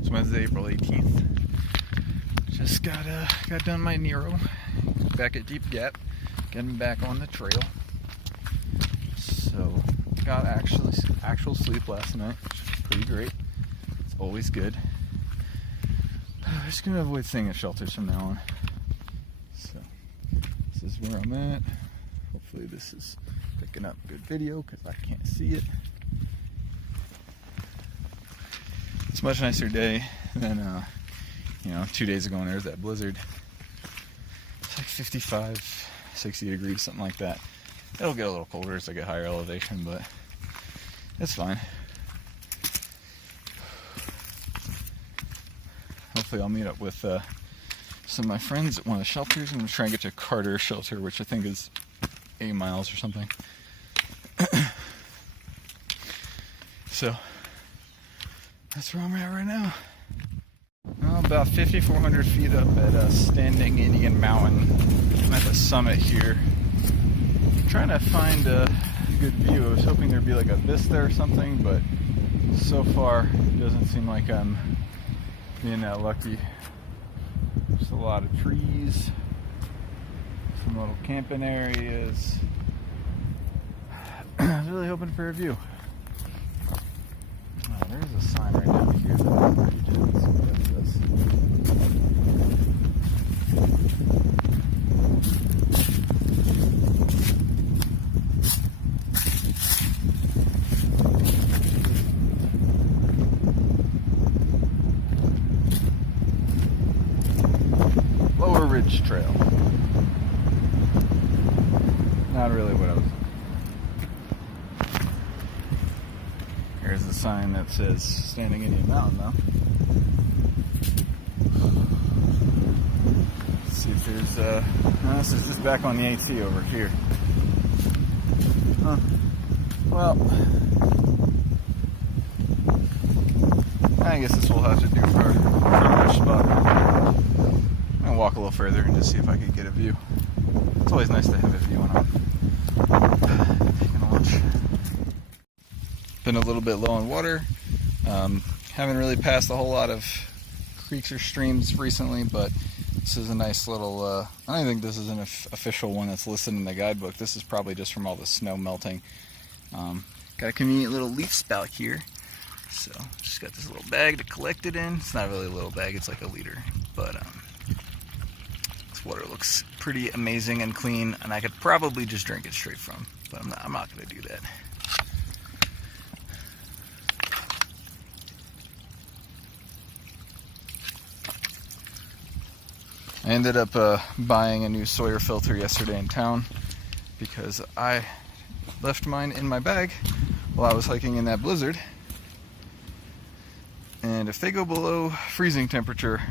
It's Wednesday, April 18th. Just got done my Nero back at Deep Gap, getting back on the trail. So got actual sleep last night, which was pretty great. It's always good. I'm just gonna avoid staying at shelters from now on. So this is where I'm at. Hopefully this is picking up good video because I can't see it. It's a much nicer day than 2 days ago when there was that blizzard. It's like 55, 60 degrees, something like that. It'll get a little colder as I get higher elevation, but it's fine. Hopefully I'll meet up with some of my friends at one of the shelters. I'm going to try and get to Carter Shelter, which I think is 8 miles or something. So that's where I'm at right now. Well, about 5,400 feet up at Standing Indian Mountain. I'm at the summit here. I'm trying to find a good view. I was hoping there'd be like a vista or something, but so far it doesn't seem like I'm being that lucky. There's a lot of trees, some little camping areas. I was really hoping for a view. Oh, there's a sign right down here that I'm pretty sure this. Lower Ridge Trail. Not really what I was. There's a sign that says Standing Indian Mountain, though. Let's see if there's no, this is just back on the AT over here. Huh. Well, I guess this will have to do for our spot. I'm gonna walk a little further and just see if I can get a view. It's always nice to have a view when I'm taking a lunch. Been a little bit low on water. Haven't really passed a whole lot of creeks or streams recently, but this is a nice little, I don't think this is an official one that's listed in the guidebook. This is probably just from all the snow melting. Got a convenient little leaf spout here. So just got this little bag to collect it in. It's not really a little bag, it's like a liter. But this water looks pretty amazing and clean, and I could probably just drink it straight from, but I'm not going to do that. I ended up buying a new Sawyer filter yesterday in town because I left mine in my bag while I was hiking in that blizzard. And if they go below freezing temperature,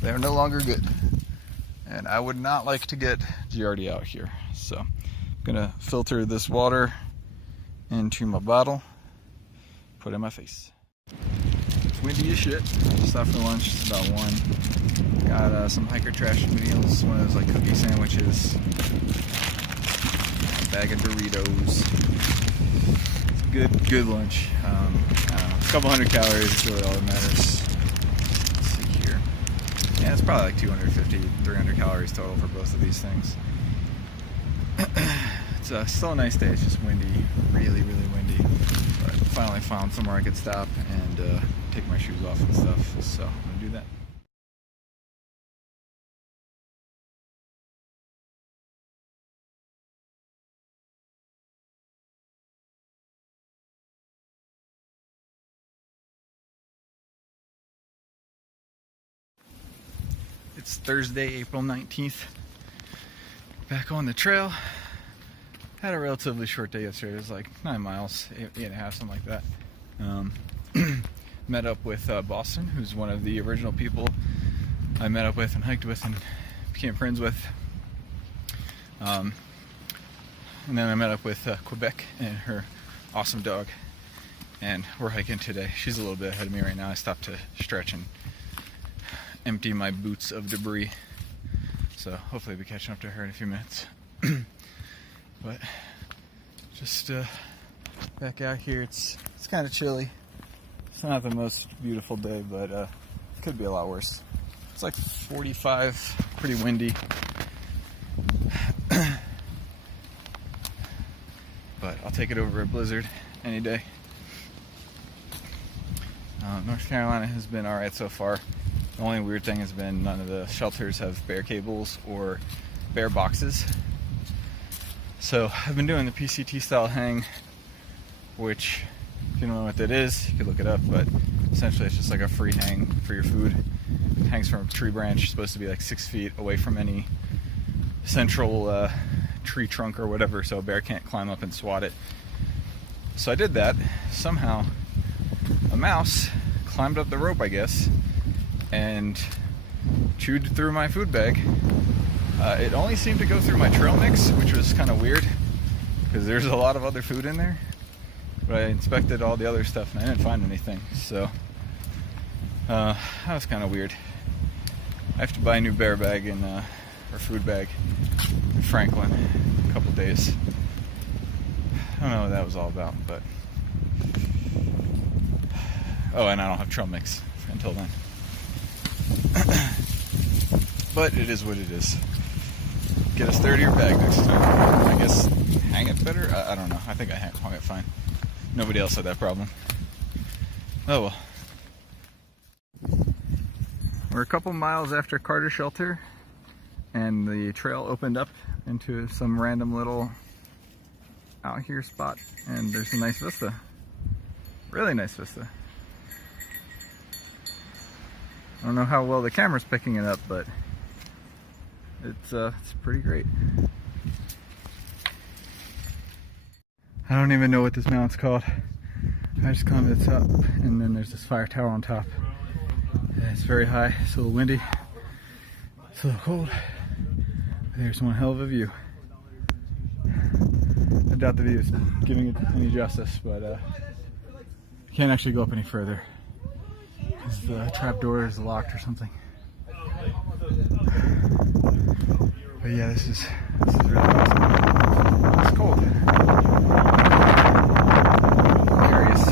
they are no longer good. And I would not like to get Giardia out here. So I'm gonna filter this water into my bottle, put it in my face. It's windy as shit. Stopped for lunch, it's about 1. Got some hiker trash meals, one of those like cookie sandwiches, a bag of Doritos. It's good lunch. A couple hundred calories is really all that matters. Let's see here. Yeah, it's probably like 250, 300 calories total for both of these things. It's still a nice day. It's just windy, really windy. But I finally found somewhere I could stop and take my shoes off and stuff. So I'm gonna do that. It's Thursday, April 19th. Back on the trail. Had a relatively short day yesterday. It was like 9 miles, 8.5, something like that. Met up with Boston, who's one of the original people I met up with and hiked with and became friends with. And then I met up with Quebec and her awesome dog. And we're hiking today. She's a little bit ahead of me right now. I stopped to stretch and empty my boots of debris. So hopefully I'll be catching up to her in a few minutes. But just back out here, it's kind of chilly. It's not the most beautiful day, but could be a lot worse. It's like 45, pretty windy. But I'll take it over a blizzard any day. North Carolina has been alright so far. The only weird thing has been none of the shelters have bear cables or bear boxes. So I've been doing the PCT style hang, which, if you don't know what that is, you could look it up, but essentially it's just like a free hang for your food. It hangs from a tree branch, supposed to be like 6 feet away from any central tree trunk or whatever, so a bear can't climb up and swat it. So I did that. Somehow a mouse climbed up the rope, I guess, and chewed through my food bag. It only seemed to go through my trail mix, which was kind of weird because there's a lot of other food in there. But I inspected all the other stuff and I didn't find anything. So that was kind of weird. I have to buy a new bear bag or food bag in Franklin in a couple days. I don't know what that was all about, but oh, and I don't have trail mix until then. But it is what it is. Get a sturdier bag next time. I guess hang it better? I don't know. I think I hung it fine. Nobody else had that problem. Oh well. We're a couple miles after Carter Shelter, and the trail opened up into some random little out here spot, and there's a nice vista. Really nice vista. I don't know how well the camera's picking it up, but it's pretty great. I don't even know what this mountain's called. I just climbed to the top, and then there's this fire tower on top. And it's very high, it's a little windy, it's a little cold. There's one hell of a view. I doubt the view is giving it any justice, but I can't actually go up any further because the trap door is locked or something. But yeah, this is really awesome. It's cold. Curious.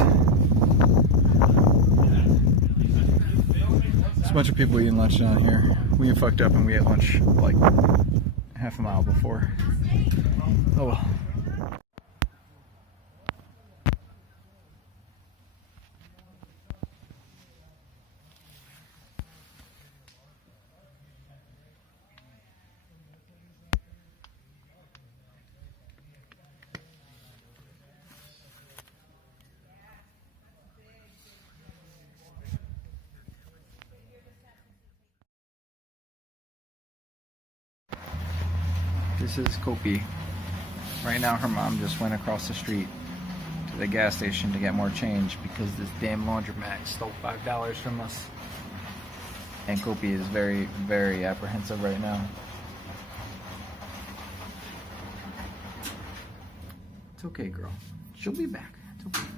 There's a bunch of people eating lunch down here. We fucked up and we ate lunch like half a mile before. Oh well. This is Kopi. Right now her mom just went across the street to the gas station to get more change because this damn laundromat stole $5 from us. And Kopi is very, very apprehensive right now. It's okay, girl. She'll be back. It's okay.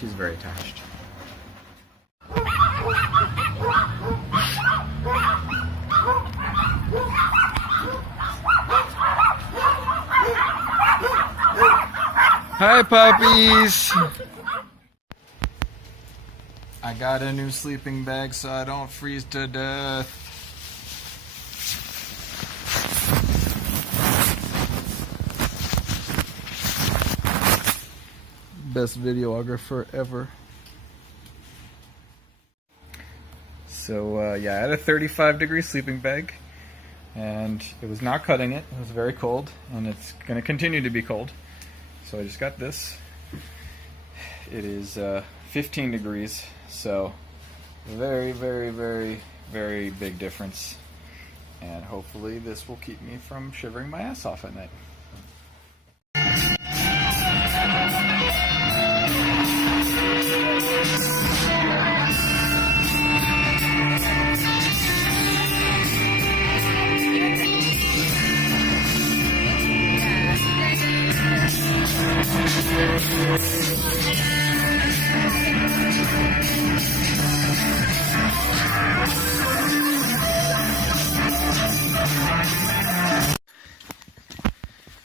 She's very attached. Hi, puppies! I got a new sleeping bag so I don't freeze to death. Best videographer ever. So yeah, I had a 35-degree sleeping bag and it was not cutting it. It was very cold and it's going to continue to be cold. So I just got this. It is 15 degrees, so very, very, very, very big difference. And hopefully this will keep me from shivering my ass off at night.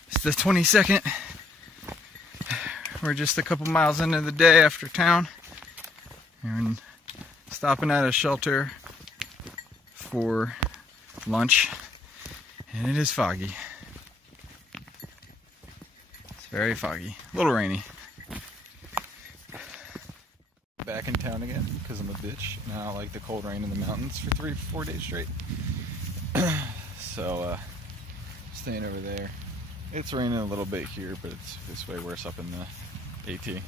It's the 22nd. We're just a couple miles into the day after town. And stopping at a shelter for lunch. And it is foggy. It's very foggy. A little rainy. Back in town again because I'm a bitch. Now I like the cold rain in the mountains for 3-4 days straight. So, staying over there. It's raining a little bit here, but it's way worse up in the AT.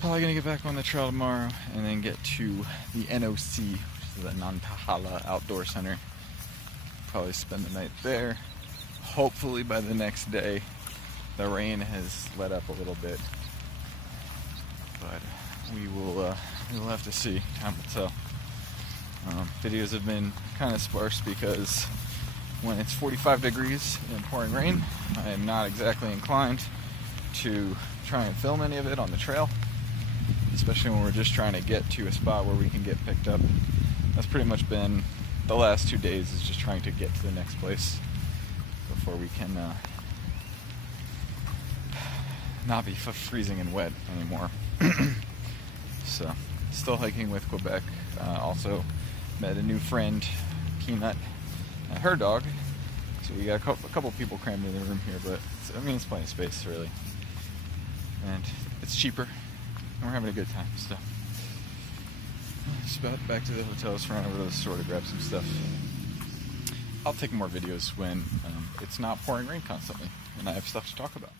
Probably gonna get back on the trail tomorrow and then get to the NOC, which is the Nantahala Outdoor Center. Probably spend the night there. Hopefully by the next day, the rain has let up a little bit. But we will have to see. Time will tell. Videos have been kind of sparse because when it's 45 degrees and pouring rain, I am not exactly inclined to try and film any of it on the trail, especially when we're just trying to get to a spot where we can get picked up. That's pretty much been the last 2 days, is just trying to get to the next place before we can not be freezing and wet anymore. So, still hiking with Quebec. Also met a new friend, Peanut, and her dog. So we got a couple people crammed in the room here, but it's plenty of space, really. And it's cheaper, and we're having a good time, so. Just about back to the hotel. Just ran over to the store to grab some stuff. I'll take more videos when it's not pouring rain constantly, and I have stuff to talk about.